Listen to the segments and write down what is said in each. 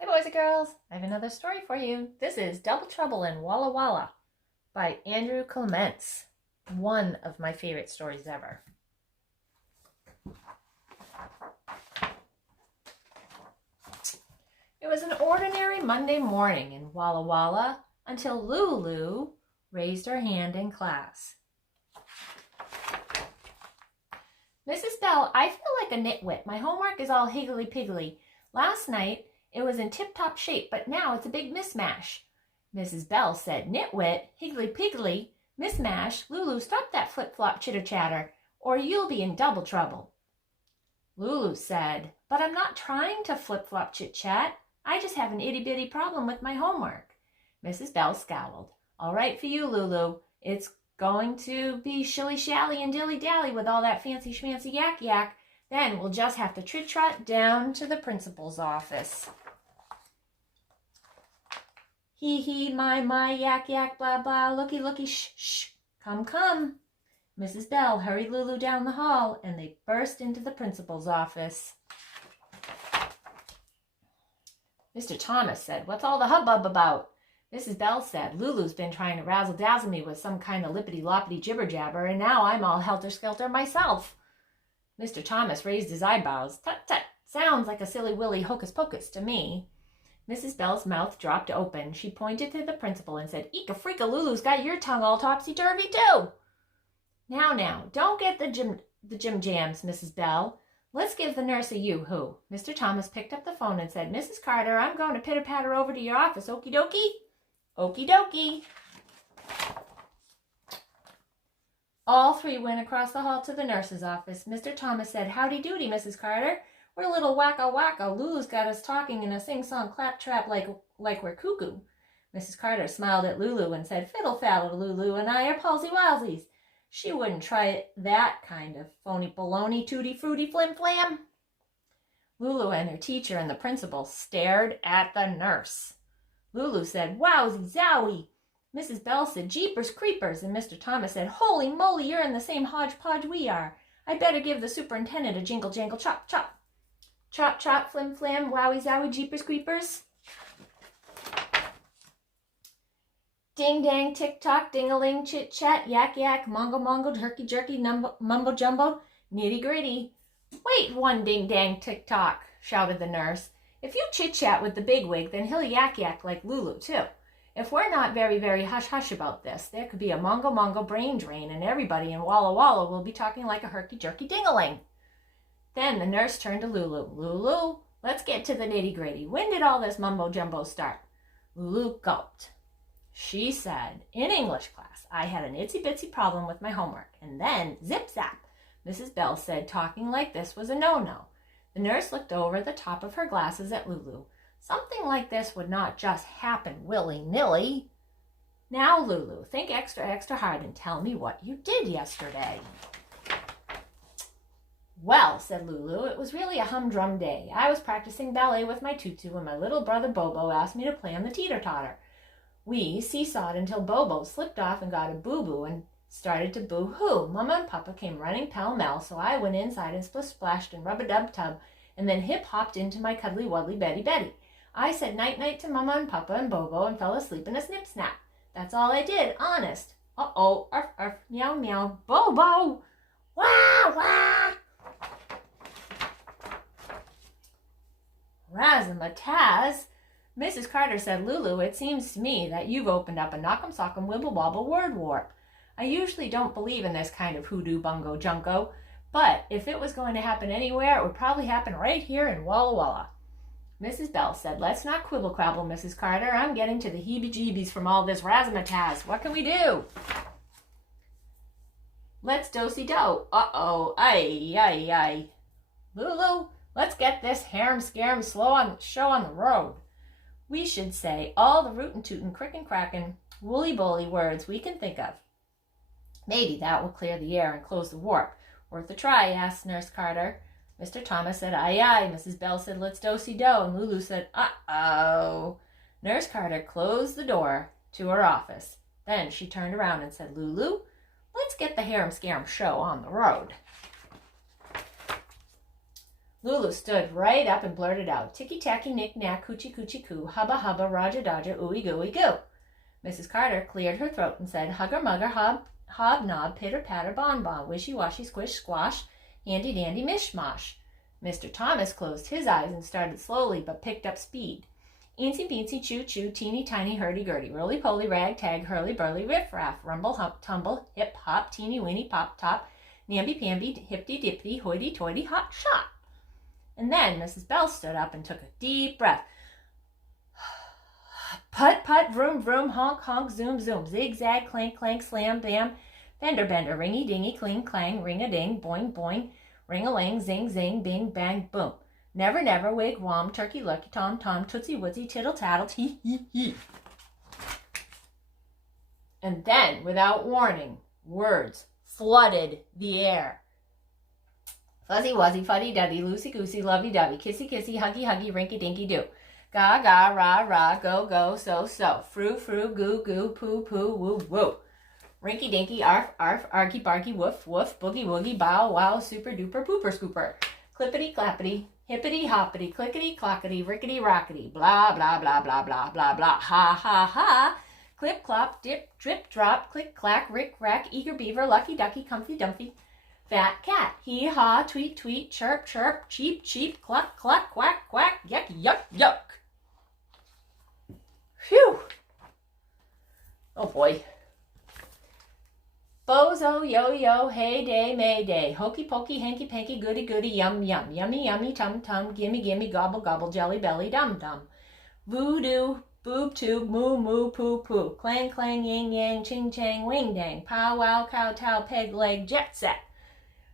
Hi boys and girls, I have another story for you. This is Double Trouble in Walla Walla by Andrew Clements. One of my favorite stories ever. It was an ordinary Monday morning in Walla Walla until Lulu raised her hand in class. Mrs. Bell, I feel like a nitwit. My homework is all higgledy-piggledy. Last night it was in tip-top shape, but now it's a big mismatch. Mrs. Bell said, Nitwit, higgledy-piggledy, mismatch, Lulu, stop that flip-flop chitter-chatter, or you'll be in double trouble. Lulu said, but I'm not trying to flip-flop chit-chat. I just have an itty-bitty problem with my homework. Mrs. Bell scowled. All right for you, Lulu. It's going to be shilly-shally and dilly-dally with all that fancy-schmancy yak-yak. Then we'll just have to trit-trot down to the principal's office. He, my, yak, blah, blah, looky, shh, come. Mrs. Bell hurried Lulu down the hall, and they burst into the principal's office. Mr. Thomas said, what's all the hubbub about? Mrs. Bell said, Lulu's been trying to razzle-dazzle me with some kind of lippity-loppity jibber-jabber, and now I'm all helter-skelter myself. Mr. Thomas raised his eyebrows. Tut, sounds like a silly-willy hocus-pocus to me. Mrs. Bell's mouth dropped open. She pointed to the principal and said, Eeka-freaka, Lulu's got your tongue all topsy-turvy, too. Now, don't get the jim-jams, Mrs. Bell. Let's give the nurse a yoo-hoo. Mr. Thomas picked up the phone and said, Mrs. Carter, I'm going to pitter-patter over to your office, okie-dokie? Okie-dokie. All three went across the hall to the nurse's office. Mr. Thomas said, howdy doody, Mrs. Carter. We're a little wacka-wacka. Lulu's got us talking in a sing-song clap-trap like we're cuckoo. Mrs. Carter smiled at Lulu and said, fiddle-faddle, Lulu and I are palsy-walsies. She wouldn't try that kind of phony baloney, tutti-frutti, flim-flam. Lulu and her teacher and the principal stared at the nurse. Lulu said, wowsy zowie. Mrs. Bell said, jeepers creepers, and Mr. Thomas said, holy moly, you're in the same hodgepodge we are. I'd better give the superintendent a jingle-jangle chop-chop. Chop-chop, flim-flam, wowie-zowie, jeepers creepers. Ding-dang, tick-tock, ding-a-ling, chit-chat, yak-yak, mongo-mongo, turkey-jerky, mumbo-jumbo, nitty-gritty. Wait one ding-dang, tick-tock, shouted the nurse. If you chit-chat with the bigwig, then he'll yak-yak like Lulu, too. If we're not very, very hush-hush about this, there could be a mongo-mongo brain drain, and everybody in Walla Walla will be talking like a herky-jerky ding-a-ling. Then the nurse turned to Lulu. Lulu, let's get to the nitty-gritty. When did all this mumbo-jumbo start? Lulu gulped. She said, in English class, I had an itsy-bitsy problem with my homework. And then, zip-zap, Mrs. Bell said talking like this was a no-no. The nurse looked over the top of her glasses at Lulu. Something like this would not just happen willy-nilly. Now, Lulu, think extra hard and tell me what you did yesterday. Well, said Lulu, it was really a humdrum day. I was practicing ballet with my tutu and my little brother Bobo asked me to play on the teeter-totter. We seesawed until Bobo slipped off and got a boo-boo and started to boo-hoo. Mama and Papa came running pell-mell, so I went inside and splish-splashed and rub-a-dub-tub and then hip-hopped into my cuddly-wuddly Betty. I said night-night to Mama and Papa and Bobo and fell asleep in a snip-snap. That's all I did, honest. Uh-oh, arf, arf, meow, meow, Bobo! Wah, wah! Razzmatazz, Mrs. Carter said, Lulu, it seems to me that you've opened up a knock'em-sock'em wibble-wobble word warp. I usually don't believe in this kind of hoodoo bungo junko, but if it was going to happen anywhere, it would probably happen right here in Walla Walla. Mrs. Bell said, let's not quibble-quabble, Mrs. Carter. I'm getting to the heebie-jeebies from all this razzmatazz. What can we do? Let's do-si-do. Uh-oh, ay. Lulu, let's get this harum-scarum show on the road. We should say all the rootin'-tootin', crickin'-crackin', woolly-bully words we can think of. Maybe that will clear the air and close the warp. Worth a try, asked Nurse Carter. Mr. Thomas said, aye. Mrs. Bell said, let's do-si-do. And Lulu said, uh-oh. Nurse Carter closed the door to her office. Then she turned around and said, Lulu, let's get the harum-scarum show on the road. Lulu stood right up and blurted out, ticky-tacky, knick-knack, coochie-coochie-coo, hubba-hubba, roger-dodger, ooey-gooey-goo. Mrs. Carter cleared her throat and said, hugger-mugger, hob-nob, pitter-patter, bon-bon, wishy-washy, squish-squash, handy-dandy, mish-mosh. Mr. Thomas closed his eyes and started slowly but picked up speed. Eensy-beensy, choo-choo, teeny-tiny, hurdy-gurdy, roly-poly, rag-tag, hurly-burly, riff-raff, rumble-hump-tumble, hip-hop, teeny-weeny, pop-top, namby-pamby, hippity-dippity, hoity-toity, hot-shot. And then Mrs. Bell stood up and took a deep breath. Put-put, vroom-vroom, honk-honk, zoom-zoom, zig-zag, clank-clank, slam-bam, fender-bender, ringy-dingy, cling-clang, ring-a-ding, boing-boing, ring-a-ling, zing-zing, bing-bang-boom. Never-never, wig-wom, turkey-lucky, tom-tom, tootsie-wootsy, tittle-tattle, tee-hee-hee. And then, without warning, words flooded the air. Fuzzy-wuzzy, fuddy-duddy, loosey-goosey, lovey-dovey, kissy-kissy, huggy-huggy, rinky-dinky-doo. Ga-ga, rah-rah, go-go, so-so, frou-frou, goo-goo, poo-poo, woo-woo. Rinky-dinky, arf-arf, argy-bargy, woof-woof, boogie-woogie, bow-wow, super-duper, pooper-scooper. Clippity-clappity, hippity-hoppity, clickety-clockety, rickety-rockety, blah, blah, blah, blah, blah, blah, blah, ha-ha-ha. Clip-clop, dip, drip, drop, click-clack, rick-rack, eager beaver, lucky-ducky, comfy-dumpy. Fat cat, hee-haw, tweet-tweet, chirp-chirp, cheep-cheep, cluck-cluck, quack-quack, yuck-yuck-yuck. Phew. Oh, boy. Bozo, yo-yo, hey-day, may-day, hokey-pokey, hanky-panky, goody-goody, yum-yum, yummy-yummy, tum-tum, gimme-gimme, gobble-gobble, jelly-belly, dum-dum. Voodoo, boob-tube, moo-moo, poo-poo, clang-clang, yin-yang, ching-chang, wing-dang, pow-wow, cow-tow, peg-leg, jet-set.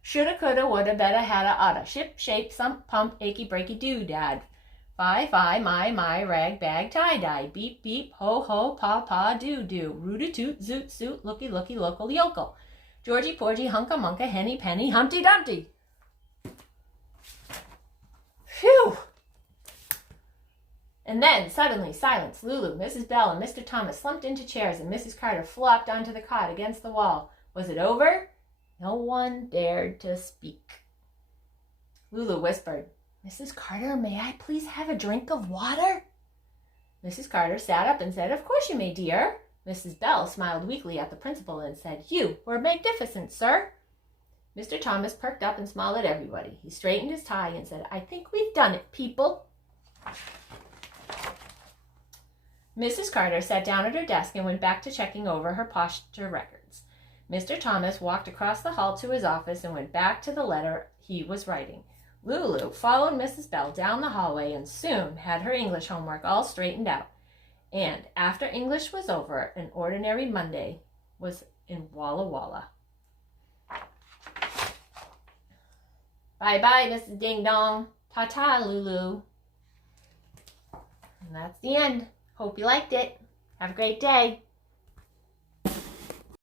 Shoulda, coulda, woulda, betta, hadda, oughta, ship, shape, thump, pump, achy, breaky, doodad. Fi, my, rag, bag, tie-dye, beep, beep, ho, pa, doo-doo, rooty-toot, zoot, looky, local, yokel. Georgie, porgy, hunka-munka, henny, penny, humpty-dumpty. Phew! And then, suddenly, silence. Lulu, Mrs. Bell, and Mr. Thomas slumped into chairs, and Mrs. Carter flopped onto the cot against the wall. Was it over? No one dared to speak. Lulu whispered, Mrs. Carter, may I please have a drink of water? Mrs. Carter sat up and said, of course you may, dear. Mrs. Bell smiled weakly at the principal and said, you were magnificent, sir. Mr. Thomas perked up and smiled at everybody. He straightened his tie and said, I think we've done it, people. Mrs. Carter sat down at her desk and went back to checking over her posture records. Mr. Thomas walked across the hall to his office and went back to the letter he was writing. Lulu followed Mrs. Bell down the hallway and soon had her English homework all straightened out. And after English was over, an ordinary Monday was in Walla Walla. Bye-bye, Mrs. Ding Dong. Ta-ta, Lulu. And that's the end. Hope you liked it. Have a great day.